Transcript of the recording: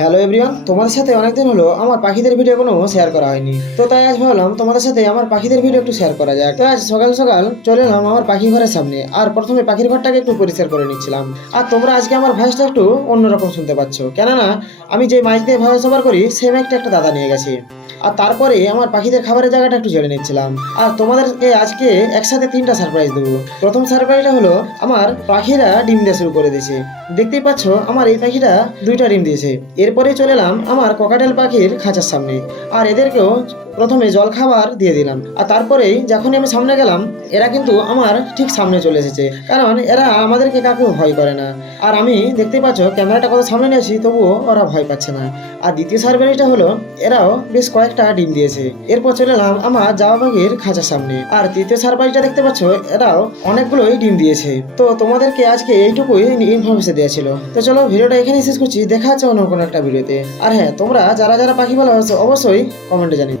Hello everyone, তোমাদের সাথে অনেকদিন হলো আমার পাখিদের ভিডিও কোনো শেয়ার করা হয়নি। তো তাই আজ ভাবলাম তোমাদের সাথে আমার পাখিদের ভিডিও একটু শেয়ার করা যাক। তো আজ সকাল সকাল চলে এলাম আমার পাখি ঘরের সামনে, আর প্রথমে পাখির ঘরটাকে একটু পরিষ্কার করে নিচ্ছিলাম। আর তোমরা আজকে আমার ভয়েসটা একটু অন্যরকম শুনতে পাচ্ছ, কেননা আমি যে মাইক দিয়ে ভয়েস ওভার করি সেই মাইকটা একটা দাদা নিয়ে গেছে। আর তারপরে আমার পাখিদের খাবারের জায়গাটা একটু ঝেড়ে নিচ্ছিলাম। আর তোমাদেরকে আজকে একসাথে তিনটা সারপ্রাইজ দেবো। প্রথম সারপ্রাইজটা হলো আমার পাখিরা ডিম দেওয়া শুরু করে দিয়েছে। দেখতেই পাচ্ছ আমার এই পাখিটা দুইটা ডিম দিয়েছে। এরপরে চলে এলাম আমার ককাটেল পাখির খাঁচার সামনে, আর এদেরকেও প্রথমে জল খাবার দিয়ে দিলাম। আর তারপরেই যখনই আমি সামনে গেলাম, এরা কিন্তু আমার ঠিক সামনে চলে এসেছে, কারণ এরা আমাদেরকে কাকেও ভয় করে না। আর আমি দেখতেই পাচ্ছ ক্যামেরাটা কত সামনে নিয়েছি, তবুও ওরা ভয় পাচ্ছে না। আর দ্বিতীয় সারপ্রাইজটা হলো এরাও বেশ কয়েকটা ডিম দিয়েছে। এরপর চলে এলাম আমার জামা পাখির খাঁচার সামনে, আর তৃতীয় সারপ্রাইজটা দেখতে পাচ্ছ এরাও অনেকগুলোই ডিম দিয়েছে। তো তোমাদেরকে আজকে এইটুকুই ইনফরমেশন দেওয়া ছিল। তো চলো ভিডিওটা এখানেই শেষ করছি, দেখা হচ্ছে অন্য কোনো একটা ভিডিওতে। আর হ্যাঁ, তোমরা যারা যারা পাখি ভালোবাসো অবশ্যই কমেন্টে জানিও।